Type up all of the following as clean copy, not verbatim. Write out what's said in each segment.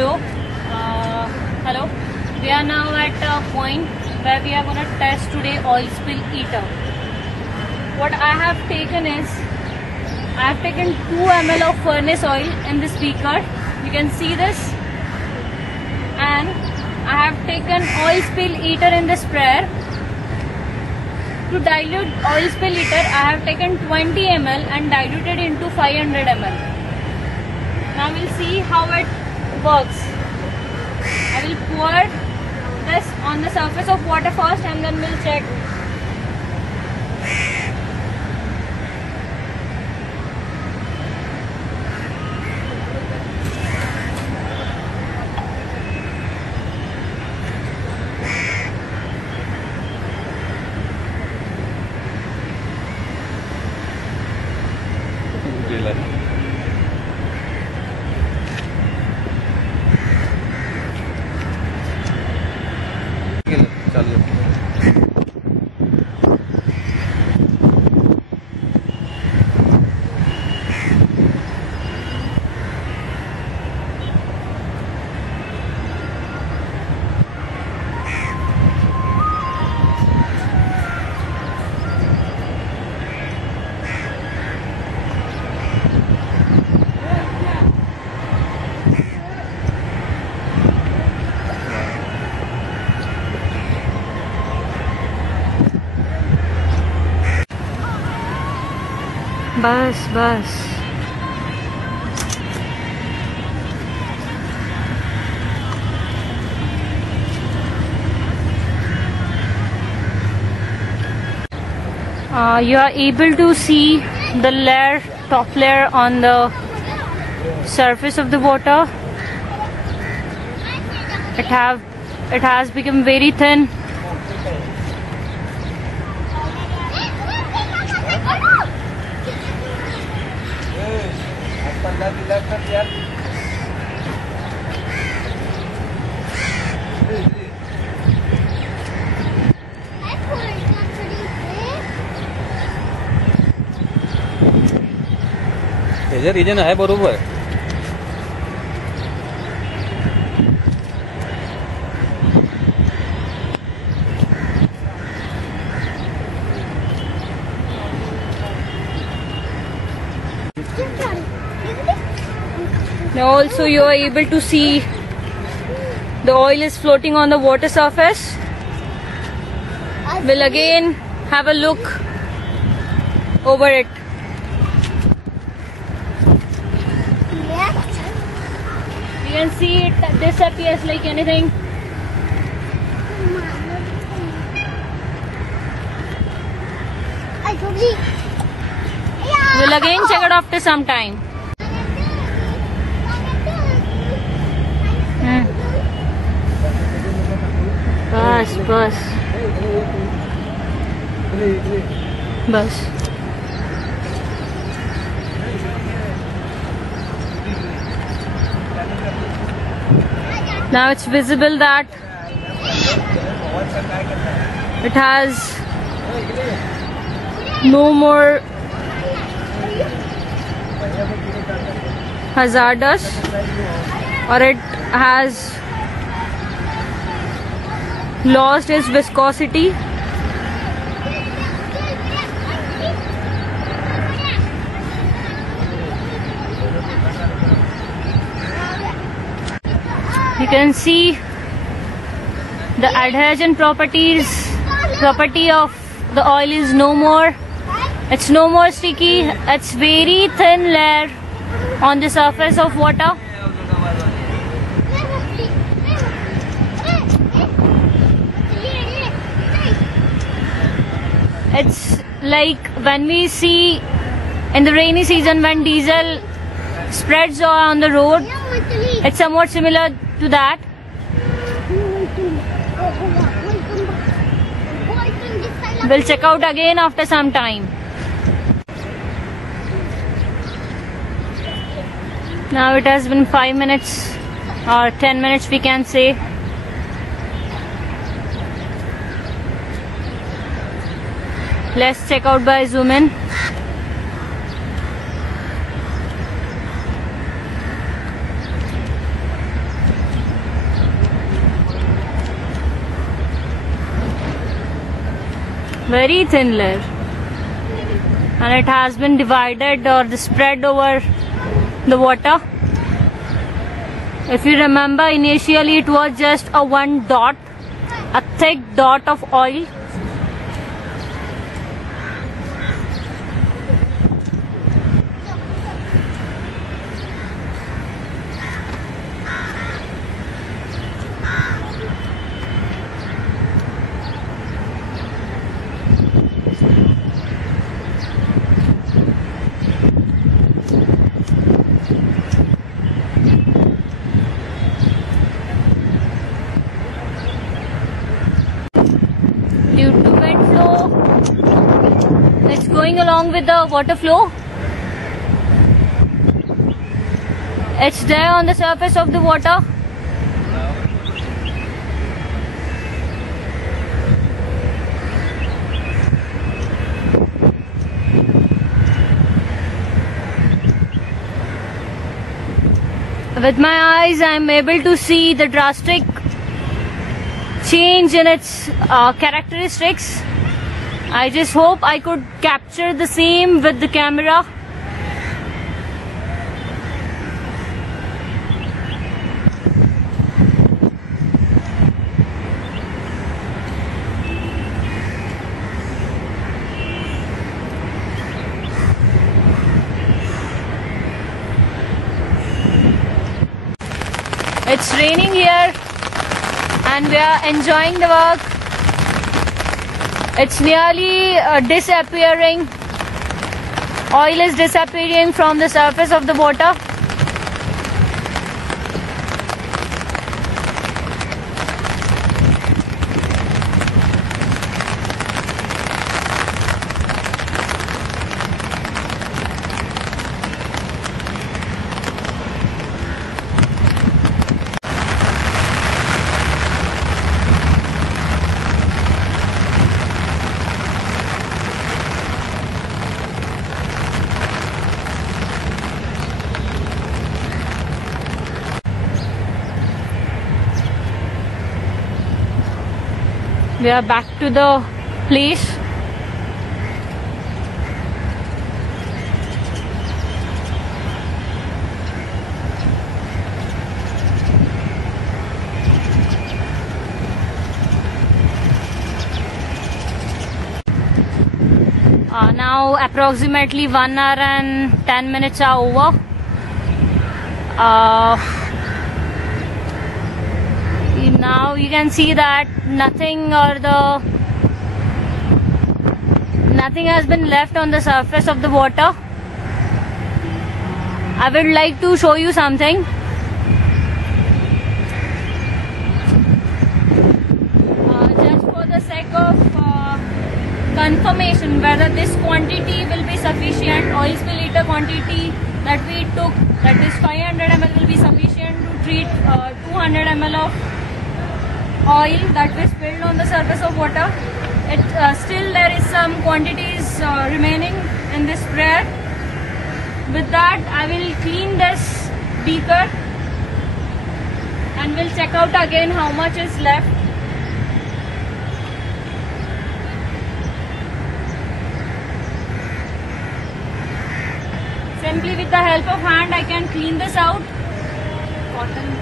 Hello. Hello. We are now at a point where we are going to test today oil spill eater. What I have taken is, I have taken 2 ml of furnace oil in this beaker. You can see this. And I have taken oil spill eater in the sprayer. To dilute oil spill eater, I have taken 20 ml and diluted into 500 ml. Now we'll see how it works. I will pour this on the surface of water first and then we'll check. बस you are able to see the top layer on the surface of the water. It has become very thin. त्याचा region आहे बरोबर. Now also you are able to see the oil is floating on the water surface. We'll again have a look over it. You can see it disappears like anything. We'll again check it after some time. बस Now it's visible that it has no more hazardous, or it has lost its viscosity. You can see the adhesion property of the oil is no more. It's no more sticky. It's very thin layer on the surface of water. It's like when we see in the rainy season when diesel spreads on the road. It's somewhat similar to that. We'll check out again after some time. Now it has been 5 minutes or 10 minutes we can say. Let's check out by zoom in. very thin layer, and it has been divided or spread over the water. If you remember, initially it was just a one dot, a thick dot of oil. Due to wind flow, it's going along with the water flow. It's there on the surface of the water. With my eyes, I am able to see the drastic change in its characteristics. I just hope I could capture the same with the camera. It's raining here and we are enjoying the work. It's nearly disappearing. Oil is disappearing from the surface of the water. We are back to the place. Now approximately 1 hour and 10 minutes are over. Now you can see that nothing has been left on the surface of the water. I would like to show you something. Just for the sake of confirmation whether this quantity will be sufficient, oil spill liter quantity that we took, that is 500 ml, will be sufficient to treat 200 ml of oil that was spilled on the surface of water. Still there is some quantities remaining in this sprayer. With that, I will clean this beaker and will check out again how much is left. Simply with the help of hand I can clean this out. Cotton.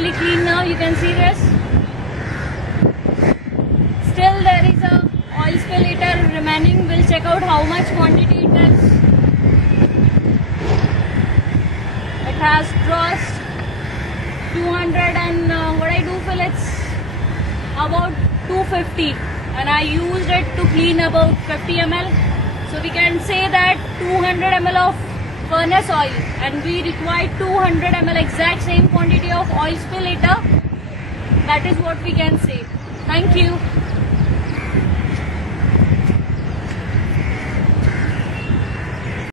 fully clean now. You can see this. Still there is a oil spill eater remaining. We'll check out how much quantity it is. It has crossed 200 and what I do feel it's about 250, and I used it to clean about 50 ml. So we can say that 200 ml of furnace oil, and we require 200 ml exact same quantity of oil spill eater. That is what we can say. Thank you.